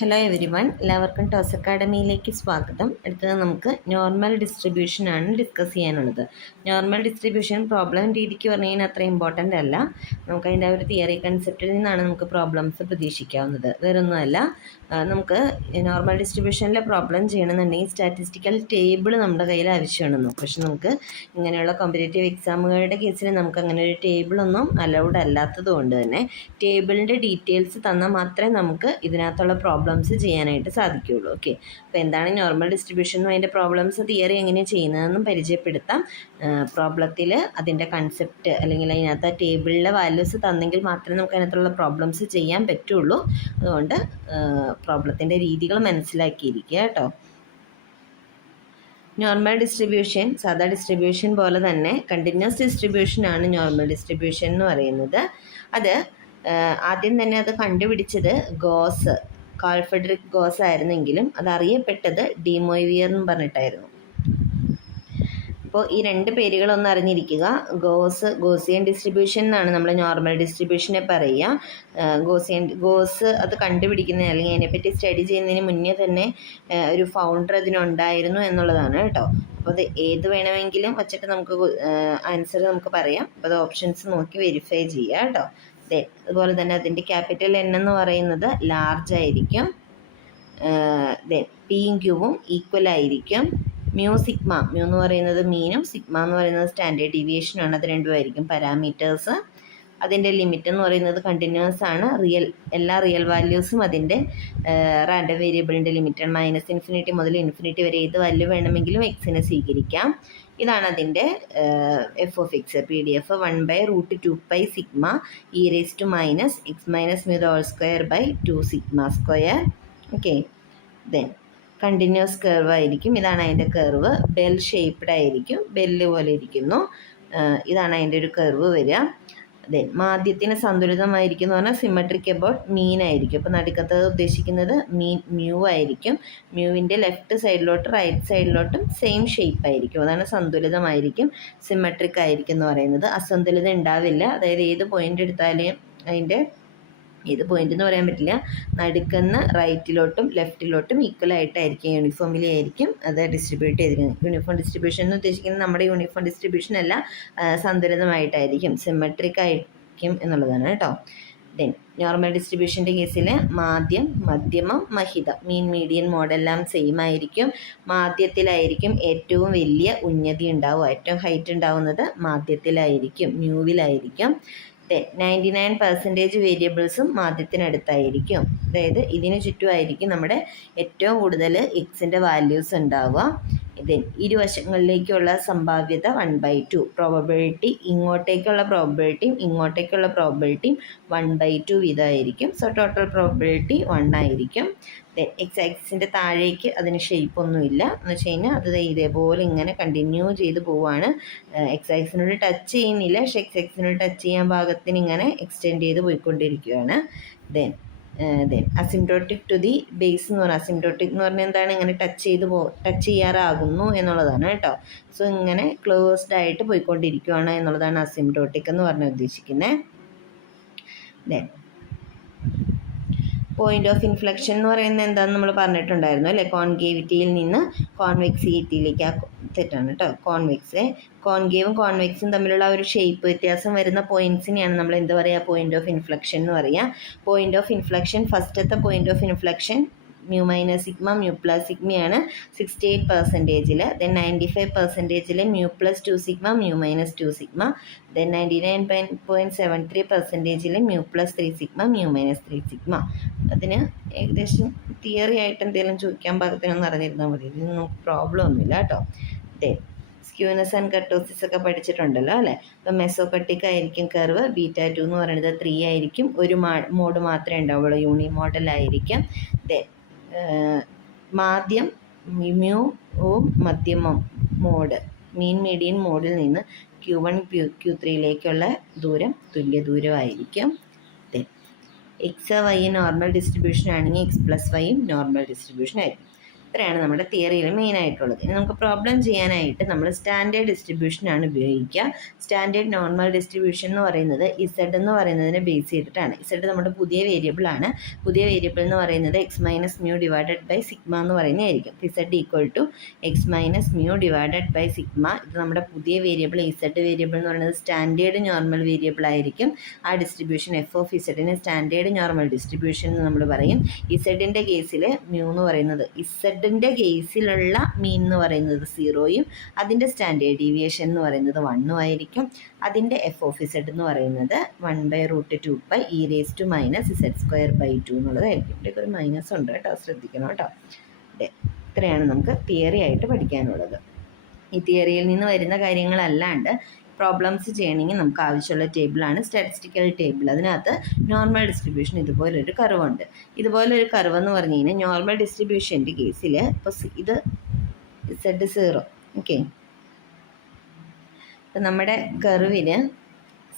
Hello every one, എല്ലാവർക്കും toss അക്കാഡമിയിലേക്ക് സ്വാഗതം. അടുത്തത് നമുക്ക് നോർമൽ ഡിസ്ട്രിബ്യൂഷനാണ് ഡിസ്കസ് ചെയ്യാനുള്ളത്. നോർമൽ ഡിസ്ട്രിബ്യൂഷൻ പ്രോബ്ലം രീതിക്ക് പറഞ്ഞു കഴിഞ്ഞാൽ അത്ര ഇമ്പോർട്ടൻ്റ് അല്ല. നമുക്കതിൻ്റെ ഒരു തിയറി കൺസെപ്റ്റിൽ നിന്നാണ് നമുക്ക് പ്രോബ്ലംസ് പ്രതീക്ഷിക്കാവുന്നത്. വേറൊന്നുമല്ല, നമുക്ക് നോർമൽ ഡിസ്ട്രിബ്യൂഷനിലെ പ്രോബ്ലം ചെയ്യണമെന്നുണ്ടെങ്കിൽ സ്റ്റാറ്റിസ്റ്റിക്കൽ ടേബിൾ നമ്മുടെ കയ്യിൽ ആവശ്യമാണെന്നു. പക്ഷെ നമുക്ക് ഇങ്ങനെയുള്ള കോമ്പറ്റേറ്റീവ് എക്സാമുകളുടെ കേസിൽ നമുക്ക് അങ്ങനെ ഒരു ടേബിളൊന്നും അലൗഡ് അല്ലാത്തത് കൊണ്ട് തന്നെ ടേബിളിൻ്റെ ഡീറ്റെയിൽസ് തന്നാൽ മാത്രമേ നമുക്ക് ഇതിനകത്തുള്ള പ്രോബ്ലംസ് ചെയ്യാനായിട്ട് സാധിക്കുകയുള്ളൂ. ഓക്കെ, അപ്പോൾ എന്താണ് നോർമൽ ഡിസ്ട്രിബ്യൂഷനും അതിൻ്റെ പ്രോബ്ലംസ് തിയറി എങ്ങനെ ചെയ്യുന്നതെന്നും പരിചയപ്പെടുത്താം. പ്രോബ്ലത്തിൽ അതിൻ്റെ കൺസെപ്റ്റ് അല്ലെങ്കിൽ അതിനകത്ത് ടേബിളിലെ വാല്യൂസ് തന്നെങ്കിൽ മാത്രമേ നമുക്ക് അതിനകത്തുള്ള പ്രോബ്ലംസ് ചെയ്യാൻ പറ്റുള്ളൂ. അതുകൊണ്ട് പ്രോബ്ലത്തിൻ്റെ രീതികൾ മനസ്സിലാക്കിയിരിക്കുക കേട്ടോ. നോർമൽ ഡിസ്ട്രിബ്യൂഷൻ സാധാ ഡിസ്ട്രിബ്യൂഷൻ പോലെ തന്നെ കണ്ടിന്യൂസ് ഡിസ്ട്രിബ്യൂഷനാണ് നോർമൽ ഡിസ്ട്രിബ്യൂഷൻ എന്ന് പറയുന്നത്. അത് ആദ്യം തന്നെ അത് കണ്ടുപിടിച്ചത് കാൾ ഫ്രെഡറിക് ഗോസ് ആയിരുന്നെങ്കിലും അത് അറിയപ്പെട്ടത് ഡി മോയ്വിയർ എന്ന് പറഞ്ഞിട്ടായിരുന്നു. അപ്പോൾ ഈ രണ്ട് പേരുകളൊന്ന് അറിഞ്ഞിരിക്കുക. ഗോസിയൻ ഡിസ്ട്രിബ്യൂഷൻ എന്നാണ് നമ്മൾ നോർമൽ ഡിസ്ട്രിബ്യൂഷനെ പറയുക. ഗോസ് അത് കണ്ടുപിടിക്കുന്ന അല്ലെങ്കിൽ അതിനെപ്പറ്റി സ്റ്റഡി ചെയ്യുന്നതിന് മുന്നേ തന്നെ ഒരു ഫൗണ്ടർ അതിനുണ്ടായിരുന്നു എന്നുള്ളതാണ് കേട്ടോ. അപ്പോൾ അത് ഏത് വേണമെങ്കിലും വച്ചിട്ട് നമുക്ക് ആൻസർ നമുക്ക് പറയാം. അപ്പോൾ അത് ഓപ്ഷൻസ് നോക്കി വെരിഫൈ ചെയ്യുക കേട്ടോ. അതുപോലെ തന്നെ അതിൻ്റെ ക്യാപിറ്റൽ എൻ എന്ന് പറയുന്നത് ലാർജ് ആയിരിക്കും. പിയും ക്യൂവും ഈക്വൽ ആയിരിക്കും. മ്യൂ എന്ന് പറയുന്നത് മീനും സിഗ്മ എന്ന് പറയുന്നത് സ്റ്റാൻഡേർഡ് ഡീവിയേഷനാണ്. അത് രണ്ടുമായിരിക്കും പാരാമീറ്റേഴ്സ്. അതിൻ്റെ ലിമിറ്റ് എന്ന് പറയുന്നത് കണ്ടിന്യൂസ് ആണ്. എല്ലാ റിയൽ വാല്യൂസും അതിൻ്റെ റാൻഡം വേരിയബിളിൻ്റെ ലിമിറ്റാണ്. -∞ മുതൽ ഇൻഫിനിറ്റി വരെ ഏത് വാല്യൂ വേണമെങ്കിലും എക്സിനെ സ്വീകരിക്കാം. ഇതാണ് അതിൻ്റെ f(x) PDF 1/√2π sigma e raised to minus x minus mu the whole square by 2 sigma square. Okay, then continuous curve ആയിരിക്കും. ഇതാണ് അതിൻ്റെ കർവ്. ബെൽ ഷേപ്പ്ഡ് ആയിരിക്കും, ബെല്ല് പോലെ ഇരിക്കുന്നു. ഇതാണ് അതിൻ്റെ ഒരു കർവ് വരിക. ദെൻ മാധ്യത്തിന് സന്തുലിതമായിരിക്കും എന്ന് പറഞ്ഞാൽ സിമെട്രിക് അബൌട്ട് മീൻ ആയിരിക്കും. അപ്പോൾ നടുക്കത്തത് ഉദ്ദേശിക്കുന്നത് മ്യൂ ആയിരിക്കും. മ്യൂവിൻ്റെ ലെഫ്റ്റ് സൈഡിലോട്ട് റൈറ്റ് സൈഡിലോട്ടും സെയിം ഷേപ്പ് ആയിരിക്കും. അതാണ് സന്തുലിതമായിരിക്കും, സിമെട്രിക് ആയിരിക്കും എന്ന് പറയുന്നത്. അസന്തുലിതം ഉണ്ടാവില്ല. അതായത് ഏത് പോയിന്റ് എടുത്താലും അതിൻ്റെ ഏത് പോയിന്റ് എന്ന് പറയാൻ പറ്റില്ല, നടുക്കുന്ന റൈറ്റിലോട്ടും ലെഫ്റ്റിലോട്ടും ഈക്വൽ ആയിട്ടായിരിക്കും, യൂണിഫോമിലി ആയിരിക്കും അത് ഡിസ്ട്രിബ്യൂട്ട് ചെയ്തിരിക്കുന്നത്. യൂണിഫോം ഡിസ്ട്രിബ്യൂഷൻ എന്ന് ഉദ്ദേശിക്കുന്നത് നമ്മുടെ യൂണിഫോം ഡിസ്ട്രിബ്യൂഷൻ അല്ല, സന്തുലിതമായിട്ടായിരിക്കും, സിമെട്രിക് ആയിരിക്കും എന്നുള്ളതാണ് കേട്ടോ. ദെൻ നോർമൽ ഡിസ്ട്രിബ്യൂഷൻ്റെ കേസിൽ മാധ്യം, മധ്യമം, മഹിതം, മീഡിയൻ മോഡെല്ലാം സെയിം ആയിരിക്കും. മാധ്യത്തിലായിരിക്കും ഏറ്റവും വലിയ ഉന്നതി ഉണ്ടാവുക. ഏറ്റവും ഹൈറ്റ് ഉണ്ടാവുന്നത് മാധ്യത്തിലായിരിക്കും, മ്യൂവിലായിരിക്കും. 99% വേരിയബിൾസും മാധ്യത്തിനടുത്തായിരിക്കും. അതായത് ഇതിന് ചുറ്റുമായിരിക്കും നമ്മുടെ ഏറ്റവും കൂടുതൽ എക്സിൻ്റെ വാല്യൂസ് ഉണ്ടാവുക. ഇരുവശങ്ങളിലേക്കുള്ള സംഭാവ്യത 1/2. പ്രോബബിലിറ്റി ഇങ്ങോട്ടേക്കുള്ള പ്രോബബിലിറ്റിയും ഇങ്ങോട്ടേക്കുള്ള പ്രോബബിലിറ്റിയും 1/2 വീതമായിരിക്കും. സോ ടോട്ടൽ പ്രോബബിലിറ്റി 1 ആയിരിക്കും. എക്സ് ആക്സിസിൻ്റെ താഴേക്ക് അതിന് ഷേപ്പൊന്നുമില്ല എന്ന് വെച്ച് കഴിഞ്ഞാൽ അത് ഇതേപോലെ ഇങ്ങനെ കണ്ടിന്യൂ ചെയ്ത് പോവുകയാണ്. എക്സ് ആക്സിനോട് ടച്ച് ചെയ്യുന്നില്ല, പക്ഷേ എക്സ് ആക്സിനോട് ടച്ച് ചെയ്യാൻ പാകത്തിന് ഇങ്ങനെ എക്സ്റ്റെൻഡ് ചെയ്ത് പോയിക്കൊണ്ടിരിക്കുകയാണ്. Then asymptotic to the base എന്ന് പറഞ്ഞാൽ, അസിംപ്റ്റോട്ടിക് എന്ന് പറഞ്ഞാൽ എന്താണ്, ഇങ്ങനെ ടച്ച് ചെയ്യാറാകുന്നു എന്നുള്ളതാണ് കേട്ടോ. സോ ഇങ്ങനെ ക്ലോസ്ഡ് ആയിട്ട് പോയിക്കൊണ്ടിരിക്കുകയാണ് എന്നുള്ളതാണ് അസിംപ്റ്റോട്ടിക് എന്ന് പറഞ്ഞാൽ ഉദ്ദേശിക്കുന്നത്. ദെൻ പോയിന്റ് ഓഫ് ഇൻഫ്ലക്ഷൻ എന്ന് പറയുന്നത് എന്താണെന്ന് നമ്മൾ പറഞ്ഞിട്ടുണ്ടായിരുന്നു അല്ലേ. കോൺകേവിറ്റിയിൽ നിന്ന് കോൺവെക്സിറ്റിയിലേക്ക്, തെറ്റാണ് കേട്ടോ. കോൺകേവും കോൺവെക്സും തമ്മിലുള്ള ഒരു ഷേപ്പ് വ്യത്യാസം വരുന്ന പോയിന്റ്സിനെയാണ് നമ്മൾ എന്താ പറയുക, പോയിന്റ് ഓഫ് ഇൻഫ്ലക്ഷൻ എന്ന് പറയുക. പോയിന്റ് ഓഫ് ഇൻഫ്ലക്ഷൻ, ഫസ്റ്റത്തെ point of inflection mu minus sigma, mu plus സിഗ്മയാണ് 68%. Then 95% mu plus 2 sigma, mu minus 2 sigma. Then 99.73% mu plus 3 sigma, mu minus 3 sigma. അതിന് ഏകദേശം തിയറി ആയിട്ട് എന്തെങ്കിലും ചോദിക്കാൻ പാകത്തിനൊന്നും അറിഞ്ഞിരുന്നാൽ മതി. ഇതിന് നമുക്ക് പ്രോബ്ലം ഒന്നുമില്ല കേട്ടോ. സ്ക്യൂനസ് ആൻഡ് കർട്ടോസിസ് ഒക്കെ പഠിച്ചിട്ടുണ്ടല്ലോ അല്ലേ. അപ്പോൾ മെസോകട്ടിക് ആയിരിക്കും കർവ്. β2 എന്ന് പറയുന്നത് 3 ആയിരിക്കും. ഒരു മോഡ് മാത്രമേ ഉണ്ടാവുള്ളൂ, യൂണി മോഡലായിരിക്കും. മാധ്യം മ്യൂവും മധ്യമം മോഡ്, മീഡിയൻ മോഡിൽ നിന്ന് Q1 Q3യിലേക്കുള്ള ദൂരം തുല്യ ദൂരമായിരിക്കും. എക്സ് വൈ നോർമൽ ഡിസ്ട്രിബ്യൂഷൻ ആണെങ്കിൽ x+y നോർമൽ ഡിസ്ട്രിബ്യൂഷൻ ആയിരിക്കും. ഇത്രയാണ് നമ്മുടെ തിയറിയിൽ മെയിൻ ആയിട്ടുള്ളത്. ഇനി നമുക്ക് പ്രോബ്ലം ചെയ്യാനായിട്ട് നമ്മൾ സ്റ്റാൻഡേർഡ് ഡിസ്ട്രിബ്യൂഷനാണ് ഉപയോഗിക്കുക. സ്റ്റാൻഡേർഡ് നോർമൽ ഡിസ്ട്രിബ്യൂഷൻ എന്ന് പറയുന്നത് ഇസഡ് എന്ന് പറയുന്നതിനെ ബേസ് ചെയ്തിട്ടാണ്. ഇസഡ് നമ്മുടെ പുതിയ വേരിയബിൾ ആണ്. പുതിയ വേരിയബിൾ എന്ന് പറയുന്നത് x minus mu divided by sigma എന്ന് പറയുന്നതായിരിക്കും. Z equal to x minus mu divided by sigma. ഇത് നമ്മുടെ പുതിയ വേരിയബിൾ. ഇസഡ് വേരിയബിൾ എന്ന് പറയുന്നത് സ്റ്റാൻഡേർഡ് നോർമൽ വേരിയബിൾ ആയിരിക്കും. ആ ഡിസ്ട്രിബ്യൂഷൻ എഫ് ഓഫ് ഇസഡിന് സ്റ്റാൻഡേർഡ് നോർമൽ ഡിസ്ട്രിബ്യൂഷൻ എന്ന് നമ്മൾ പറയും. ഇസഡിൻ്റെ കേസിൽ മ്യൂ എന്ന് പറയുന്നത് ഇസഡിൻ്റെ കേസിലുള്ള മീൻ എന്ന് പറയുന്നത് 0യും അതിൻ്റെ സ്റ്റാൻഡേർഡ് ഡീവിയേഷൻ എന്ന് പറയുന്നത് 1ഉം ആയിരിക്കും. അതിൻ്റെ എഫ് ഓഫ് ഇസഡ് എന്ന് പറയുന്നത് 1/√2 e raised to -z²/2 എന്നുള്ളതായിരിക്കും. ഇവിടേക്ക് ഒരു മൈനസ് ഉണ്ട് കേട്ടോ, ശ്രദ്ധിക്കണം കേട്ടോ. ഇത്രയാണ് നമുക്ക് തിയറി ആയിട്ട് പഠിക്കാനുള്ളത്. ഈ തിയറിയിൽ നിന്ന് വരുന്ന കാര്യങ്ങളല്ലാണ്ട് പ്രോബ്ലംസ് ചെയ്യണമെങ്കിൽ നമുക്ക് ആവശ്യമുള്ള ടേബിളാണ് സ്റ്റാറ്റിസ്റ്റിക്കൽ ടേബിൾ. അതിനകത്ത് നോർമൽ ഡിസ്ട്രിബ്യൂഷൻ ഇതുപോലൊരു കർവുണ്ട്. ഇതുപോലൊരു കർവ് എന്ന് പറഞ്ഞു കഴിഞ്ഞാൽ നോർമൽ ഡിസ്ട്രിബ്യൂഷൻ്റെ കേസിൽ ഇപ്പോൾ ഇത് Z0. ഓക്കെ, ഇപ്പം നമ്മുടെ കർവിന്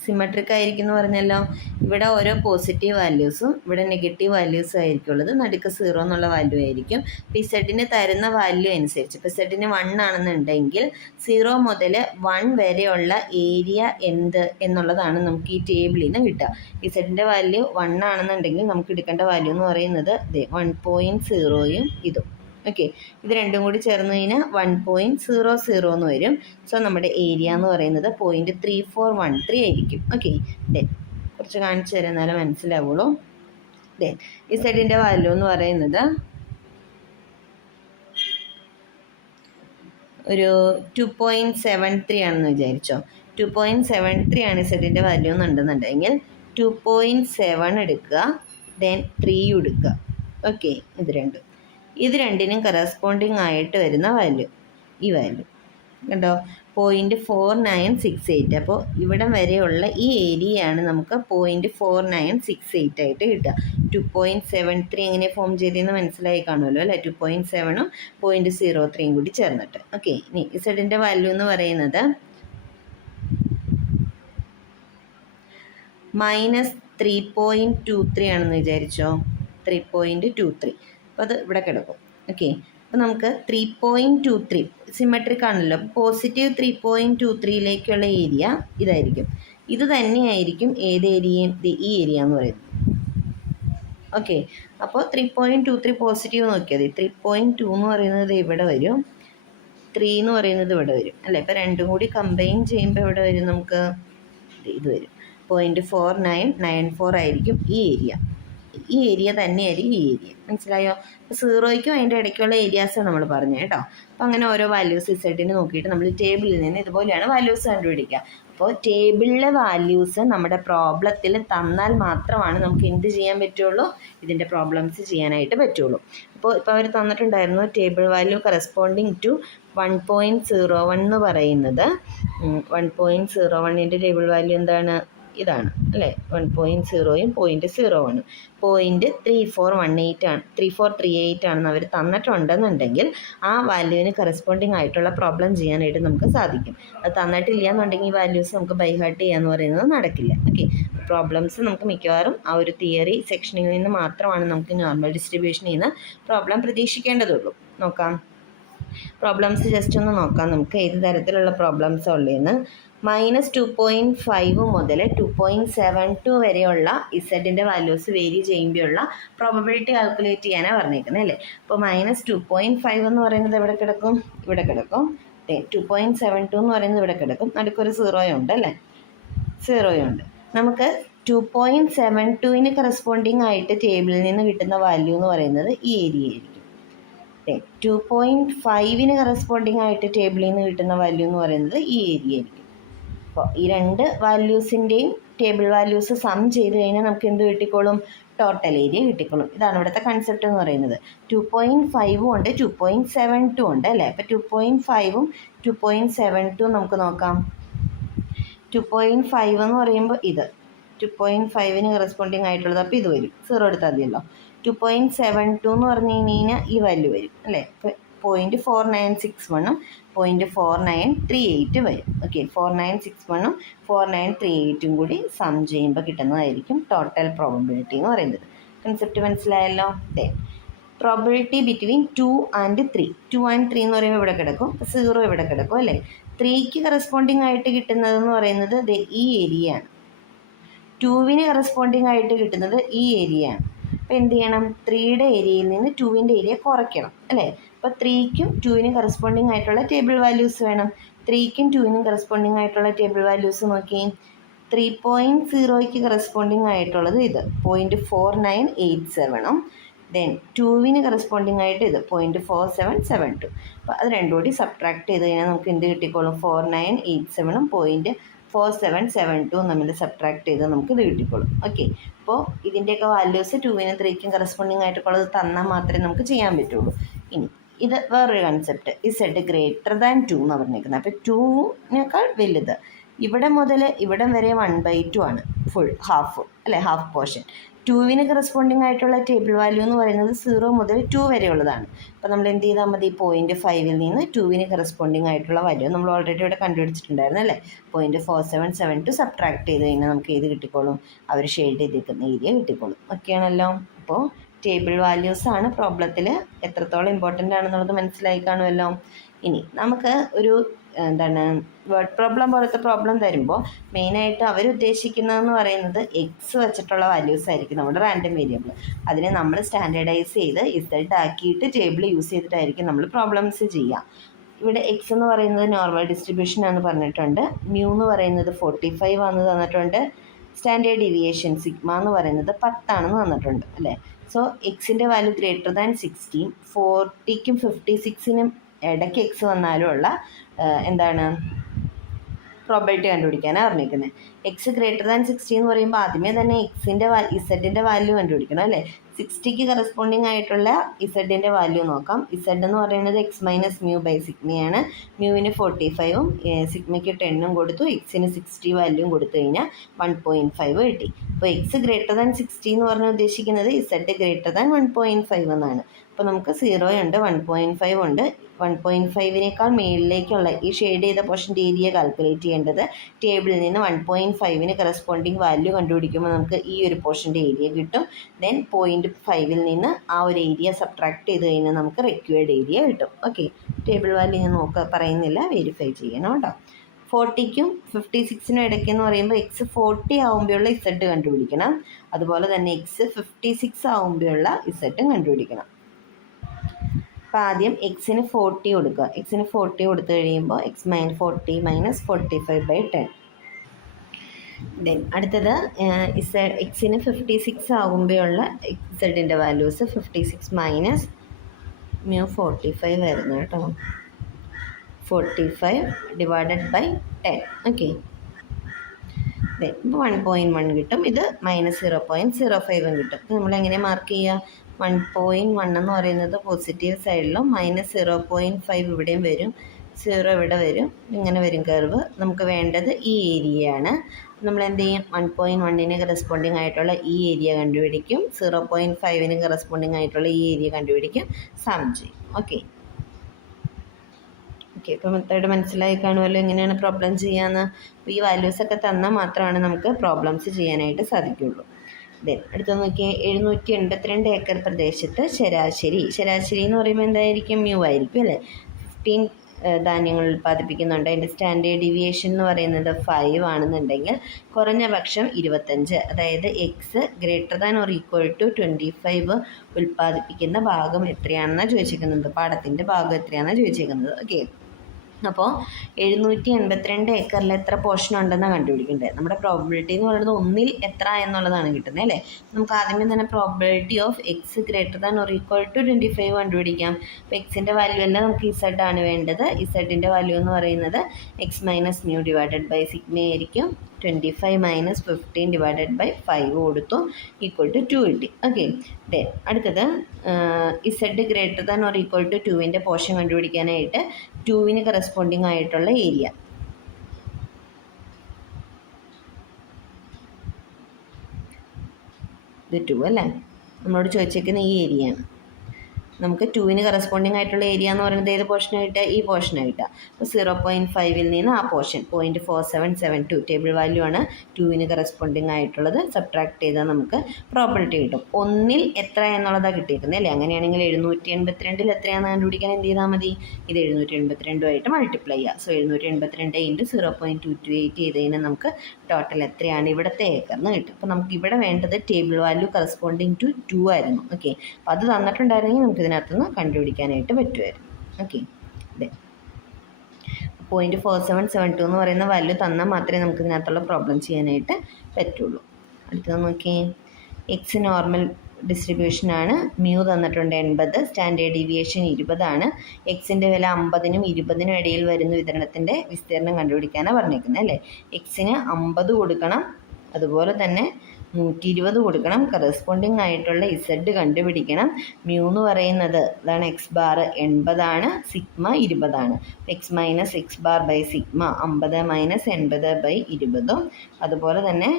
സിമെട്രിക് ആയിരിക്കും എന്ന് പറഞ്ഞല്ലോ. ഇവിടെ ഓരോ പോസിറ്റീവ് വാല്യൂസും ഇവിടെ നെഗറ്റീവ് വാല്യൂസും ആയിരിക്കും ഉള്ളത്. നടുക്ക് 0 എന്നുള്ള വാല്യൂ ആയിരിക്കും. ഇപ്പോൾ ഈ സെഡിന് തരുന്ന വാല്യൂ അനുസരിച്ച് ഇപ്പോൾ സെഡിന് 1 ആണെന്നുണ്ടെങ്കിൽ 0 മുതൽ 1 വരെയുള്ള ഏരിയ എന്ത് എന്നുള്ളതാണ് നമുക്ക് ഈ ടേബിളിൽ നിന്ന് കിട്ടുക. ഈ സെഡിൻ്റെ വാല്യൂ 1 ആണെന്നുണ്ടെങ്കിൽ നമുക്ക് എടുക്കേണ്ട വാല്യൂ എന്ന് പറയുന്നത് 1.0യും ഇതും. ഓക്കെ, ഇത് രണ്ടും കൂടി ചേർന്ന് കഴിഞ്ഞാൽ 1.00 എന്ന് വരും. സോ നമ്മുടെ ഏരിയ എന്ന് പറയുന്നത് 0.3413 ആയിരിക്കും. ഓക്കെ, കുറച്ച് കാണിച്ചു തരാം എന്നാലും മനസ്സിലാവുള്ളൂ. ഈ സെഡിൻ്റെ വാല്യൂ എന്ന് പറയുന്നത് ഒരു 2.73 ആണെന്ന് വിചാരിച്ചോ. 2.73 ആണ് സെഡിൻ്റെ വാല്യൂ എന്നുണ്ടെന്നുണ്ടെങ്കിൽ 2.7 എടുക്കുക, ദെൻ 3 എടുക്കുക. ഓക്കെ, ഇത് രണ്ടിനും കറസ്പോണ്ടിങ് ആയിട്ട് വരുന്ന വാല്യൂ ഈ വാല്യൂ കണ്ടോ, 0.4968. അപ്പോൾ ഇവിടം വരെയുള്ള ഈ ഏരിയയാണ് നമുക്ക് 0.4968 ആയിട്ട് കിട്ടുക. 2.73 എങ്ങനെ ഫോം ചെയ്തതെന്ന് മനസ്സിലായി കാണുമല്ലോ അല്ലേ. 2.7ഉം 0.03യും കൂടി ചേർന്നിട്ട്. ഓക്കെ, ഇനി ഇസഡിൻ്റെ വാല്യൂ എന്ന് പറയുന്നത് -3.23 ആണെന്ന് വിചാരിച്ചോ. 3.23. അപ്പോൾ അത് ഇവിടെ കിടക്കും. ഓക്കെ, അപ്പോൾ നമുക്ക് 3.23 സിമെട്രിക് ആണല്ലോ. പോസിറ്റീവ് 3.23ലേക്കുള്ള ഏരിയ ഇതായിരിക്കും. ഇത് തന്നെയായിരിക്കും ഏത് ഏരിയയും ഈ ഏരിയ എന്ന് പറയുന്നത്. ഓക്കെ, അപ്പോൾ 3.23 പോസിറ്റീവ് നോക്കിയാൽ 3.2 എന്ന് പറയുന്നത് ഇവിടെ വരും, 3 എന്ന് പറയുന്നത് ഇവിടെ വരും അല്ലേ. ഇപ്പോൾ രണ്ടും കൂടി കമ്പൈൻ ചെയ്യുമ്പോൾ ഇവിടെ വരും നമുക്ക് ഇത് വരും 0.4994 ആയിരിക്കും ഈ ഏരിയ. ഈ ഏരിയ തന്നെയായിരിക്കും ഈ ഏരിയ. മനസ്സിലായോ? അപ്പോൾ 0യ്ക്കും അതിൻ്റെ ഇടയ്ക്കുള്ള ഏരിയാസ് നമ്മൾ പറഞ്ഞു കേട്ടോ. അപ്പോൾ അങ്ങനെ ഓരോ വാല്യൂസ് ഇസഡിന് നോക്കിയിട്ട് നമ്മൾ ടേബിളിൽ നിന്ന് ഇതുപോലെയാണ് വാല്യൂസ് കണ്ടുപിടിക്കുക. അപ്പോൾ ടേബിളിലെ വാല്യൂസ് നമ്മുടെ പ്രോബ്ലത്തിൽ തന്നാൽ മാത്രമാണ് നമുക്ക് എന്ത് ചെയ്യാൻ പറ്റുള്ളൂ, ഇതിൻ്റെ പ്രോബ്ലംസ് ചെയ്യാനായിട്ട് പറ്റുള്ളൂ. ഇപ്പോൾ അവർ തന്നിട്ടുണ്ടായിരുന്നു ടേബിൾ വാല്യൂ കറസ്പോണ്ടിങ് ടു 1.01 എന്ന് പറയുന്നത്. 1.01ൻ്റെ ടേബിൾ വാല്യൂ എന്താണ്? ഇതാണ് അല്ലേ. 1.0യും 0.01 0.3418 ആണ്, 3438 ആണെന്ന് അവർ തന്നിട്ടുണ്ടെന്നുണ്ടെങ്കിൽ ആ വാല്യൂവിന് കറസ്പോണ്ടിങ് ആയിട്ടുള്ള പ്രോബ്ലം ചെയ്യാനായിട്ട് നമുക്ക് സാധിക്കും. അത് തന്നിട്ടില്ല എന്നുണ്ടെങ്കിൽ ഈ വാല്യൂസ് നമുക്ക് ബൈ ഹാർട്ട് ചെയ്യാന്ന് പറയുന്നത് നടക്കില്ല. ഓക്കെ, പ്രോബ്ലംസ് നമുക്ക് മിക്കവാറും ആ ഒരു തിയറി സെക്ഷനിൽ നിന്ന് മാത്രമാണ് നമുക്ക് നോർമൽ ഡിസ്ട്രിബ്യൂഷനിൽ നിന്ന് പ്രോബ്ലം പ്രതീക്ഷിക്കേണ്ടതുള്ളൂ. നോക്കാം, പ്രോബ്ലംസ് ജസ്റ്റ് ഒന്ന് നോക്കാം നമുക്ക് ഏത് തരത്തിലുള്ള പ്രോബ്ലംസ് ഉള്ളതെന്ന്. -2.5 മുതൽ 2.72 വരെയുള്ള ഇസഡിൻ്റെ വാല്യൂസ് വേരി ചെയ്യുമ്പോഴുള്ള പ്രോബബിലിറ്റി കാൽക്കുലേറ്റ് ചെയ്യാനാണ് പറഞ്ഞേക്കുന്നത് അല്ലേ. അപ്പോൾ -2.5 എന്ന് പറയുന്നത് എവിടെ കിടക്കും? ഇവിടെ കിടക്കും. 2.72 എന്ന് പറയുന്നത് ഇവിടെ കിടക്കും. നടുക്കൊരു 0 ഉണ്ട് അല്ലേ, 0 ഉണ്ട്. നമുക്ക് 2.72ന് കറസ്പോണ്ടിങ് ആയിട്ട് ടേബിളിൽ നിന്ന് കിട്ടുന്ന വാല്യൂ എന്ന് പറയുന്നത് ഈ ഏരിയ ആയിരിക്കും. 2.5ന് കറസ്പോണ്ടിങ് ആയിട്ട് ടേബിളിൽ നിന്ന് കിട്ടുന്ന വാല്യൂ എന്ന് പറയുന്നത് ഈ ഏരിയ ആയിരിക്കും. അപ്പോൾ ഈ രണ്ട് വാല്യൂസിൻ്റെയും ടേബിൾ വാല്യൂസ് സം ചെയ്ത് കഴിഞ്ഞാൽ നമുക്ക് എന്ത് കിട്ടിക്കോളും? ടോട്ടൽ ഏരിയ കിട്ടിക്കോളും. ഇതാണ് ഇവിടുത്തെ കൺസെപ്റ്റ് എന്ന് പറയുന്നത്. 2.5 ഉണ്ട്, 2.72 ഉണ്ട് അല്ലേ. അപ്പോൾ 2.5ഉം 2.72 നമുക്ക് നോക്കാം. 2.5 എന്ന് പറയുമ്പോൾ ഇത് 2.5ന് കറസ്പോണ്ടിങ് ആയിട്ടുള്ളത്. അപ്പോൾ ഇത് വരും, 0 എടുത്താൽ മതിയല്ലോ. 2.72 എന്ന് പറഞ്ഞു കഴിഞ്ഞാൽ ഈ വാല്യൂ വരും അല്ലേ. 0.4961ഉം 0.4938 വരും. ഓക്കെ, 4961ഉം 4938ഉം കൂടി സം ചെയ്യുമ്പോൾ കിട്ടുന്നതായിരിക്കും ടോട്ടൽ പ്രോബബിലിറ്റി എന്ന് പറയുന്നത്. കൺസെപ്റ്റ് മനസ്സിലായല്ലോ. Probability between 2 and 3. 2 ആൻഡ് 3 എന്ന് പറയുമ്പോൾ ഇവിടെ കിടക്കും, 0 ഇവിടെ കിടക്കും അല്ലേ. 3ക്ക് കറസ്പോണ്ടിങ് ആയിട്ട് കിട്ടുന്നതെന്ന് പറയുന്നത് ഈ ഏരിയയാണ്. 2വിന് കറസ്പോണ്ടിങ് ആയിട്ട് കിട്ടുന്നത് ഈ ഏരിയയാണ്. അപ്പോൾ എന്ത് ചെയ്യണം, 3യുടെ ഏരിയയിൽ നിന്ന് 2വിൻ്റെ ഏരിയ കുറയ്ക്കണം അല്ലേ. അപ്പോൾ 3ക്കും 2വിനും കറസ്പോണ്ടിങ് ആയിട്ടുള്ള ടേബിൾ വാല്യൂസ് വേണം. 3ക്കും 2വിനും കറസ്പോണ്ടിങ് ആയിട്ടുള്ള ടേബിൾ വാല്യൂസ് നോക്കി. 3.0ക്ക് കറസ്പോണ്ടിങ് ആയിട്ടുള്ളത് ഇത് 0.4987ഉം ദെൻ 2വിന് കറസ്പോണ്ടിങ് ആയിട്ട് ഇത് 0.4772. അപ്പോൾ അത് രണ്ടും കൂടി സബ്ട്രാക്ട് ചെയ്ത് കഴിഞ്ഞാൽ നമുക്ക് എന്ത് കിട്ടിക്കോളും, 4987ഉം 0.4772 തമ്മിൽ സബ്ട്രാക്ട് ചെയ്ത് നമുക്ക് ഇത് കിട്ടിക്കോളും. ഓക്കെ, അപ്പോൾ ഇതിൻ്റെയൊക്കെ വാല്യൂസ് 2വിനും 3ക്കും കറസ്പോണ്ടിങ് ആയിട്ടുള്ളത് തന്നാൽ മാത്രമേ നമുക്ക് ചെയ്യാൻ പറ്റുള്ളൂ. ഇനി ഇത് വേറൊരു കൺസെപ്റ്റ്, ഇസെഡ് ഗ്രേറ്റർ ദാൻ 2 എന്ന് പറഞ്ഞിരിക്കുന്നത്. അപ്പോൾ 2നേക്കാൾ വലുത്. ഇവിടെ മുതൽ ഇവിടം വരെ 1/2 ആണ് ഫുൾ, ഹാഫ് അല്ലേ, ഹാഫ് പോർഷൻ. 2വിന് കറസ്പോണ്ടിങ് ആയിട്ടുള്ള ടേബിൾ വാല്യൂ എന്ന് പറയുന്നത് 0 മുതൽ 2 വരെയുള്ളതാണ്. അപ്പോൾ നമ്മൾ എന്ത് ചെയ്താൽ മതി, 0.5ൽ നിന്ന് 2വിന് കറസ്പോണ്ടിങ് ആയിട്ടുള്ള വാല്യൂ നമ്മൾ ഓൾറെഡി ഇവിടെ കണ്ടുപിടിച്ചിട്ടുണ്ടായിരുന്നു അല്ലേ. 0.4772 സബ്ട്രാക്ട് ചെയ്ത് കഴിഞ്ഞാൽ നമുക്ക് ഏത് കിട്ടിക്കോളും, അവർ ഷെയ്ഡ് ചെയ്തിരിക്കുന്ന ഏരിയ കിട്ടിക്കോളും. ഓക്കെ ആണല്ലോ. അപ്പോൾ ടേബിൾ വാല്യൂസാണ് പ്രോബ്ലത്തിൽ എത്രത്തോളം ഇമ്പോർട്ടൻ്റ് ആണെന്നുള്ളത് മനസ്സിലായി കാണുമല്ലോ. ഇനി നമുക്ക് ഒരു വേർഡ് പ്രോബ്ലം പോലത്തെ പ്രോബ്ലം തരുമ്പോൾ മെയിനായിട്ട് അവരുദ്ദേശിക്കുന്നതെന്ന് പറയുന്നത് എക്സ് വെച്ചിട്ടുള്ള വാല്യൂസ് ആയിരിക്കും, നമ്മുടെ റാൻഡം വേരിയബിൾ. അതിനെ നമ്മൾ സ്റ്റാൻഡേർഡൈസ് ചെയ്ത് ഇസഡ് ആക്കിയിട്ട് ടേബിൾ യൂസ് ചെയ്തിട്ടായിരിക്കും നമ്മൾ പ്രോബ്ലംസ് ചെയ്യുക. ഇവിടെ എക്സ് എന്ന് പറയുന്നത് നോർമൽ ഡിസ്ട്രിബ്യൂഷൻ ആണെന്ന് പറഞ്ഞിട്ടുണ്ട്, മ്യൂ എന്ന് പറയുന്നത് 45 ആണെന്ന് തന്നിട്ടുണ്ട്, സ്റ്റാൻഡേർഡ് ഡീവിയേഷൻ സിഗ്മ എന്ന് പറയുന്നത് 10 ആണെന്ന് തന്നിട്ടുണ്ട് അല്ലേ. സോ എക്സിൻ്റെ വാല്യൂ ഗ്രേറ്റർ ദാൻ 16, 40ക്കും 56നും ഇടയ്ക്ക് എക്സ് വന്നാലും ഉള്ള പ്രോബിലിറ്റി കണ്ടുപിടിക്കാനാണ് പറഞ്ഞിരിക്കുന്നത്. എക്സ് ഗ്രേറ്റർ ദാൻ 60 എന്ന് പറയുമ്പോൾ ആദ്യമേ തന്നെ എക്സിൻ്റെ ഇസഡിൻ്റെ വാല്യൂ കണ്ടുപിടിക്കണം അല്ലേ. 60ക്ക് കറസ്പോണ്ടിങ് ആയിട്ടുള്ള ഇസഡിൻ്റെ വാല്യൂ നോക്കാം. ഇസഡ് എന്ന് പറയുന്നത് എക്സ് മൈനസ് മ്യൂ ബൈ സിഗ്മയാണ്. മ്യൂവിന് 45ഉം സിഗ്മയ്ക്ക് 10ഉം കൊടുത്തു, എക്സിന് 60 വാല്യൂവും കൊടുത്തു കഴിഞ്ഞാൽ 1.5 കിട്ടി. അപ്പോൾ എക്സ് ഗ്രേറ്റർ ദാൻ 60 എന്ന് പറഞ്ഞാൽ ഉദ്ദേശിക്കുന്നത് ഇസഡ് ഗ്രേറ്റർ ദാൻ 1.5 എന്നാണ്. അപ്പോൾ നമുക്ക് 0 ഉണ്ട്, 1.5 ഉണ്ട്. 1.5നേക്കാൾ മേളിലേക്കുള്ള ഈ ഷെയ്ഡ് ചെയ്ത പോർഷൻ്റെ ഏരിയ കാൽക്കുലേറ്റ് ചെയ്യേണ്ടത് ടേബിളിൽ നിന്ന് 1.5ന് കറസ്പോണ്ടിങ് വാല്യൂ കണ്ടുപിടിക്കുമ്പോൾ നമുക്ക് ഈ ഒരു പോർഷൻ്റെ ഏരിയ കിട്ടും. ദെൻ 0.5ൽ നിന്ന് ആ ഒരു ഏരിയ സബ്ട്രാക്ട് ചെയ്ത് കഴിഞ്ഞാൽ നമുക്ക് റിക്വയർഡ് ഏരിയ കിട്ടും. ഓക്കെ, ടേബിൾ വാല്യൂ ഞാൻ പറയുന്നില്ല, വെരിഫൈ ചെയ്യണം കേട്ടോ. 40ക്കും 56നും ഇടയ്ക്ക് എന്ന് പറയുമ്പോൾ എക്സ് 40 ആകുമ്പോഴുള്ള ഇസഡ് കണ്ടുപിടിക്കണം. അതുപോലെ തന്നെ എക്സ് 56 ആകുമ്പോഴുള്ള ഇസഡും കണ്ടുപിടിക്കണം. അപ്പോൾ ആദ്യം എക്സിന് 40 കൊടുക്കുക. എക്സിന് 40 കൊടുത്തു കഴിയുമ്പോൾ എക്സ് 40 മൈനസ് 45/10. ദെൻ അടുത്തത് എക്സിന് 56 ആകുമ്പോഴുള്ള ഇസഡിൻ്റെ വാല്യൂസ് 56 മൈനസ് മ്യൂ 45 വരുന്നു കേട്ടോ. 45 ഡിവൈഡഡ് ബൈ 10. ഓക്കെ, ഇപ്പോൾ 1.1 കിട്ടും. ഇത് മൈനസ് 0.05 കിട്ടും. അപ്പോൾ നമ്മളെങ്ങനെ മാർക്ക് ചെയ്യുക, 1.1 എന്ന് പറയുന്നത് പോസിറ്റീവ് സൈഡിലും മൈനസ് 0.5 ഇവിടെയും വരും, 0 ഇവിടെ വരും, ഇങ്ങനെ വരും കർവ്. നമുക്ക് വേണ്ടത് ഈ ഏരിയയാണ്. നമ്മൾ എന്ത് ചെയ്യും, 1.1ന് കറസ്പോണ്ടിങ് ആയിട്ടുള്ള ഈ ഏരിയ കണ്ടുപിടിക്കും, 0.5ന് കറസ്പോണ്ടിങ് ആയിട്ടുള്ള ഈ ഏരിയ കണ്ടുപിടിക്കും, സം ചെയ്യും. ഓക്കെ, ഇപ്പോൾ മെത്തേഡ് മനസ്സിലായി കാണുമല്ലോ എങ്ങനെയാണ് പ്രോബ്ലം ചെയ്യാമെന്ന്. അപ്പോൾ ഈ വാല്യൂസൊക്കെ തന്നാൽ മാത്രമാണ് നമുക്ക് പ്രോബ്ലംസ് ചെയ്യാനായിട്ട് സാധിക്കുള്ളൂ. ദെൻ അടുത്ത നോക്കിയാൽ 782 ഏക്കർ പ്രദേശത്ത് ശരാശരി എന്ന് പറയുമ്പോൾ എന്തായിരിക്കും, മ്യൂ ആയിരിക്കും അല്ലേ. 15 ധാന്യങ്ങൾ ഉൽപ്പാദിപ്പിക്കുന്നുണ്ട്. അതിൻ്റെ സ്റ്റാൻഡേർഡ് ഡീവിയേഷൻ എന്ന് പറയുന്നത് 5 ആണെന്നുണ്ടെങ്കിൽ കുറഞ്ഞ പക്ഷം 25, അതായത് x greater than or equal to 25 ഉൽപ്പാദിപ്പിക്കുന്ന ഭാഗം എത്രയാണെന്നാണ് ചോദിച്ചിരിക്കുന്നത്, പാടത്തിൻ്റെ ഭാഗം എത്രയാണെന്നാണ് ചോദിച്ചിരിക്കുന്നത്. ഓക്കെ, അപ്പോൾ 782 ഏക്കറിൽ എത്ര പോർഷൻ ഉണ്ടെന്നാണ് കണ്ടുപിടിക്കേണ്ടത്. നമ്മുടെ പ്രോബിലിറ്റി എന്ന് പറയുന്നത് 1ൽ എത്ര എന്നുള്ളതാണ് കിട്ടുന്നത് അല്ലേ. നമുക്ക് ആദ്യമേ തന്നെ probability of x greater than or equal to 25 കണ്ടുപിടിക്കാം. അപ്പോൾ എക്സിൻ്റെ വാല്യൂ അല്ല, നമുക്ക് ഇസഡ് ആണ് വേണ്ടത്. ഇസഡിൻ്റെ വാല്യൂ എന്ന് പറയുന്നത് x minus mu divided by sigma ആയിരിക്കും. 25 മൈനസ് 15 ഡിവൈഡഡ് ബൈ 5 കൊടുത്തു, ഈക്വൽ ടു 2 കിട്ടി. ഓക്കെ, ദെൻ അടുത്തത് Z greater than or equal to 2വിൻ്റെ പോർഷൻ കണ്ടുപിടിക്കാനായിട്ട് 2വിന് കറസ്പോണ്ടിങ് ആയിട്ടുള്ള ഏരിയ, ഇത് 2 അല്ലേ, നമ്മളോട് ചോദിച്ചേക്കുന്ന ഈ ഏരിയയാണ്. നമുക്ക് 2-ന് കറസ്പോണ്ടിങ് ആയിട്ടുള്ള ഏരിയ എന്ന് പറയുന്നത് ഏത് പോർഷനായിട്ട് ഈ പോർഷനായിട്ട്. അപ്പോൾ 0.5-ൽ നിന്ന് ആ പോർഷൻ 0.4772 ടേബിൾ വാല്യൂ ആണ് 2-ന് കറസ്പോണ്ടിങ് ആയിട്ടുള്ളത്. സബ്ട്രാക്ട് ചെയ്താൽ നമുക്ക് പ്രോബിലിറ്റി കിട്ടും. 1-ൽ എത്ര എന്നുള്ളതാണ് കിട്ടിയിരിക്കുന്നത് അല്ലേ. അങ്ങനെയാണെങ്കിൽ 782-ൽ എത്രയാണെന്ന് കണ്ടുപിടിക്കാൻ എന്ത് ചെയ്താൽ മതി, ഇത് 782ആയിട്ട് മൾട്ടിപ്ലൈ ചെയ്യുക. സോ 782 ഇൻറ്റു 0.228 ചെയ്ത് കഴിഞ്ഞാൽ നമുക്ക് ടോട്ടൽ എത്രയാണ് ഇവിടുത്തെ ഏക്കറിന് കിട്ടും. അപ്പോൾ നമുക്ക് ഇവിടെ വേണ്ടത് ടേബിൾ വാല്യൂ കറസ്പോണ്ടിങ് ടു 2 ആയിരുന്നു. ഓക്കെ, അപ്പോൾ അത് തന്നിട്ടുണ്ടായിരുന്നെങ്കിൽ നമുക്ക് ഇതിനകത്തുനിന്ന് കണ്ടുപിടിക്കാനായിട്ട് പറ്റുമായിരുന്നു. ഓക്കെ, അതെ 0.4772 എന്ന് പറയുന്ന വാല്യൂ തന്നാൽ മാത്രമേ നമുക്ക് ഇതിനകത്തുള്ള പ്രോബ്ലം ചെയ്യാനായിട്ട് പറ്റുള്ളൂ. അടുത്തത് നോക്കിയേ, എക്സ് നോർമൽ ഡിസ്ട്രിബ്യൂഷനാണ്. മ്യൂ തന്നിട്ടുണ്ട് 80, സ്റ്റാൻഡേർഡ് ഡീവിയേഷൻ 20 ആണ്. എക്സിൻ്റെ വില 50-നും 20-നും ഇടയിൽ വരുന്ന വിതരണത്തിൻ്റെ വിസ്തീർണം കണ്ടുപിടിക്കാനാണ് പറഞ്ഞിരിക്കുന്നത് അല്ലേ. എക്സിന് 50 കൊടുക്കണം, അതുപോലെ തന്നെ 120 കൊടുക്കണം. കറസ്പോണ്ടിങ് ആയിട്ടുള്ള ഇസഡ് കണ്ടുപിടിക്കണം. മ്യൂ എന്ന് പറയുന്നത് അതാണ് എക്സ് ബാർ 80 ആണ്, സിഗ്മ 20 ആണ്. X minus x bar by sigma 50 minus 80/20, അതുപോലെ തന്നെ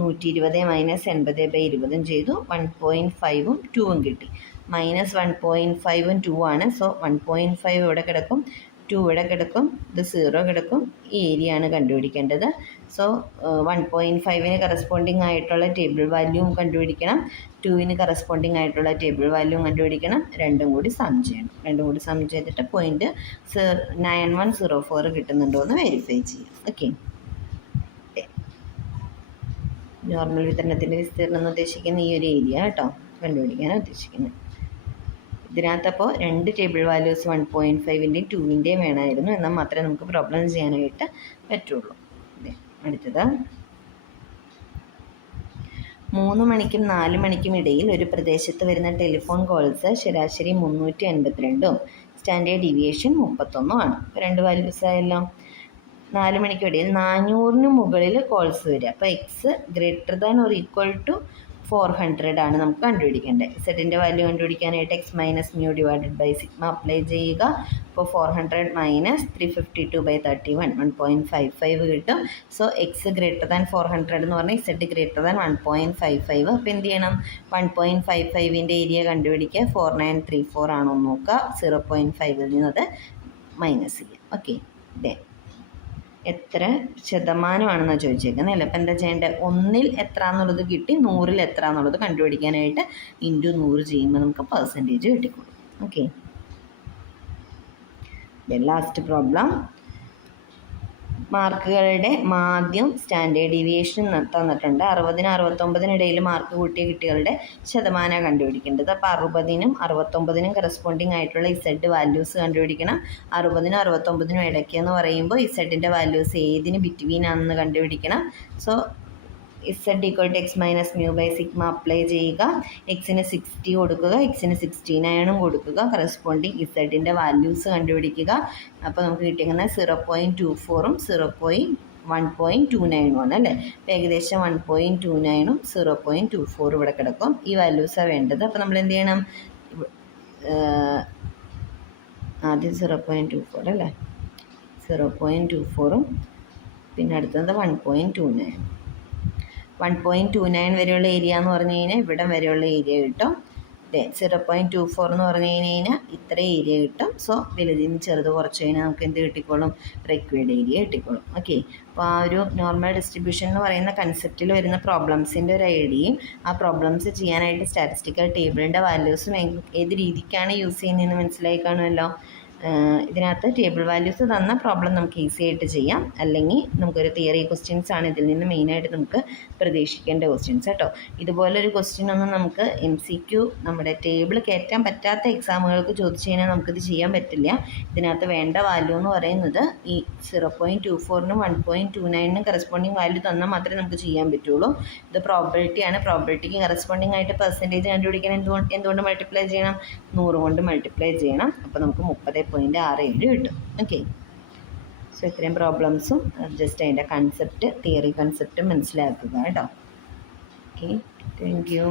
120 മൈനസ് 80/20 ചെയ്തു. 1.5-ഉം 2-ഉം കിട്ടി. -1.5-ഉം 2 ആണ്. സോ 1.5 ഇവിടെ കിടക്കും, 2 ഇവിടെ കിടക്കും, ഇത് 0 കിടക്കും. ഈ ഏരിയ ആണ് കണ്ടുപിടിക്കേണ്ടത്. സോ 1.5-ന് കറസ്പോണ്ടിങ് ആയിട്ടുള്ള ടേബിൾ വാല്യൂവും കണ്ടുപിടിക്കണം, 2-ന് കറസ്പോണ്ടിങ് ആയിട്ടുള്ള ടേബിൾ വാല്യൂവും കണ്ടുപിടിക്കണം. രണ്ടും കൂടി സം ചെയ്യണം. രണ്ടും കൂടി സം ചെയ്തിട്ട് 0.9104 കിട്ടുന്നുണ്ടോ എന്ന് വെരിഫൈ ചെയ്യാം. ഓക്കെ, നോർമൽ വിതരണത്തിൻ്റെ വിസ്തീർണം എന്ന് ഉദ്ദേശിക്കുന്ന ഈ ഒരു ഏരിയ കേട്ടോ കണ്ടുപിടിക്കാനാണ് ഉദ്ദേശിക്കുന്നത്. ഇതിനകത്തപ്പോൾ 2 ടേബിൾ വാല്യൂസ് 1.5-ൻ്റെയും 2-ൻ്റെയും വേണമായിരുന്നു. എന്നാൽ മാത്രമേ നമുക്ക് പ്രോബ്ലം ചെയ്യാനായിട്ട് പറ്റുള്ളൂ. അടുത്തത് 3 മണിക്കും 4 മണിക്കും ഇടയിൽ ഒരു പ്രദേശത്ത് വരുന്ന ടെലിഫോൺ കോൾസ് ശരാശരി 382-ഉം സ്റ്റാൻഡേർഡ് ഡീവിയേഷൻ 31-ഉം ആണ്. ഇപ്പോൾ 2 വാല്യൂസ് ആയല്ലോ. 4 മണിക്കും ഇടയിൽ 400-ന് മുകളിൽ കോൾസ് വരിക. അപ്പോൾ X greater than or equal to 400 ആണ് നമുക്ക് കണ്ടുപിടിക്കേണ്ടത്. സെറ്റിൻ്റെ വാല്യൂ കണ്ടുപിടിക്കാനായിട്ട് X minus mu divided by sigma apply ചെയ്യുക. അപ്പോൾ 400 മൈനസ് 352/31 1.55 കിട്ടും. സോ എക്സ് ഗ്രേറ്റർ ദാൻ 400 എന്ന് പറഞ്ഞാൽ സെറ്റ് ഗ്രേറ്റർ ദാൻ 1.55. അപ്പോൾ എന്ത് ചെയ്യണം, 1.55-ൻ്റെ ഏരിയ കണ്ടുപിടിക്കുക. 4934 ആണോ നോക്കുക, 0.5-ൽ നിന്നത് മൈനസ് ചെയ്യുക. ഓക്കെ, ഇതേ എത്ര ശതമാനമാണെന്നാണ് ചോദിച്ചേക്കുന്നത് അല്ലേ. അപ്പോൾ എന്താ ചെയ്യേണ്ടത്, 1-ൽ എത്ര എന്നുള്ളത് കിട്ടി, 100-ൽ എത്ര എന്നുള്ളത് കണ്ടുപിടിക്കാനായിട്ട് ഇൻറ്റു 100 ചെയ്യുമ്പോൾ നമുക്ക് പെർസെൻറ്റേജ് കിട്ടിക്കൊള്ളും. Okay, last problem. മാർക്കുകളുടെ മാധ്യം സ്റ്റാൻഡേർഡ് ഡീവിയേഷൻ തന്നിട്ടുണ്ട്. 60-നും 69-നും ഇടയിൽ മാർക്ക് കൂട്ടിയ കുട്ടികളുടെ ശതമാനമാണ് കണ്ടുപിടിക്കേണ്ടത്. അപ്പോൾ 60-നും 69-നും കറസ്പോണ്ടിങ് ആയിട്ടുള്ള ഇസഡ് വാല്യൂസ് കണ്ടുപിടിക്കണം. 60-നും 69-നും ഇടയ്ക്ക് എന്ന് പറയുമ്പോൾ ഇസഡിൻ്റെ വാല്യൂസ് ഏതിന് ബിറ്റ്വീൻ ആണെന്ന് കണ്ടുപിടിക്കണം. So z equal to x minus mu by sigma apply ചെയ്യുക. എക്സിന് 60 കൊടുക്കുക, എക്സിന് 69 കൊടുക്കുക. കറസ്പോണ്ടിങ് ഇസഡിൻ്റെ വാല്യൂസ് കണ്ടുപിടിക്കുക. അപ്പോൾ നമുക്ക് കിട്ടിയിരിക്കുന്നത് 0.24-ഉം 1.29 ആണ് അല്ലേ. അപ്പോൾ ഏകദേശം 1.29-ഉം 0.24 ഇവിടെ കിടക്കും. ഈ വാല്യൂസാണ് വേണ്ടത്. അപ്പോൾ നമ്മൾ എന്ത് ചെയ്യണം, ആദ്യം 0.24 അല്ലേ, 0.24-ഉം പിന്നെ അടുത്തത് 1.29. 1.29 വരെയുള്ള ഏരിയ എന്ന് പറഞ്ഞു കഴിഞ്ഞാൽ ഇവിടം വരെയുള്ള ഏരിയ കിട്ടും. 0.24 എന്ന് പറഞ്ഞു കഴിഞ്ഞാൽ ഇത്ര ഏരിയ കിട്ടും. സോ വലുതിൽ നിന്ന് ചെറുത് കുറച്ച് കഴിഞ്ഞാൽ നമുക്ക് എന്ത് കിട്ടിക്കോളും, റിക്വയർഡ് ഏരിയ കിട്ടിക്കോളും. ഓക്കെ, അപ്പോൾ ആ ഒരു നോർമൽ ഡിസ്ട്രിബ്യൂഷൻ എന്ന് പറയുന്ന കൺസെപ്റ്റിൽ വരുന്ന പ്രോബ്ലംസിൻ്റെ ഒരു ഐഡിയയും ആ പ്രോബ്ലംസ് ചെയ്യാനായിട്ട് സ്റ്റാറ്റിസ്റ്റിക്കൽ ടേബിളിൻ്റെ വാല്യൂസും ഏത് രീതിക്കാണ് യൂസ് ചെയ്യുന്നതെന്ന് മനസ്സിലായി കാണുമല്ലോ. ഇതിനകത്ത് ടേബിൾ വാല്യൂസ് തന്ന പ്രോബ്ലം നമുക്ക് ഈസി ആയിട്ട് ചെയ്യാം. അല്ലെങ്കിൽ നമുക്കൊരു തിയറി ക്വസ്റ്റ്യൻസ് ആണ് ഇതിൽ നിന്ന് മെയിനായിട്ട് നമുക്ക് പ്രതീക്ഷിക്കേണ്ട ക്വസ്റ്റ്യൻസ് കേട്ടോ. ഇതുപോലൊരു ക്വസ്റ്റ്യൻ ഒന്നും നമുക്ക് MCQ നമ്മുടെ ടേബിൾ കയറ്റാൻ പറ്റാത്ത എക്സാമുകൾക്ക് ചോദിച്ചു കഴിഞ്ഞാൽ നമുക്കിത് ചെയ്യാൻ പറ്റില്ല. ഇതിനകത്ത് വേണ്ട വാല്യൂ എന്ന് പറയുന്നത് ഈ 0.24-നും 1.29-നും കറസ്പോണ്ടിങ് വാല്യൂ തന്നാൽ മാത്രമേ നമുക്ക് ചെയ്യാൻ പറ്റുള്ളൂ. ഇത് പ്രോബിലിറ്റിയാണ്. പ്രോബിലിറ്റിക്ക് കറസ്പോണ്ടിങ് ആയിട്ട് പെർസെൻറ്റേജ് കണ്ടുപിടിക്കാൻ എന്തുകൊണ്ട് മൾട്ടിപ്ലൈ ചെയ്യണം, 100 കൊണ്ട് മൾട്ടിപ്ലൈ ചെയ്യണം. അപ്പോൾ നമുക്ക് 30.67 കിട്ടും. ഓക്കെ, സോ ഇത്രയും പ്രോബ്ലംസും ജസ്റ്റ് അതിൻ്റെ കൺസെപ്റ്റ് തിയറി കൺസെപ്റ്റ് മനസ്സിലാക്കുക കേട്ടോ. Okay, thank you.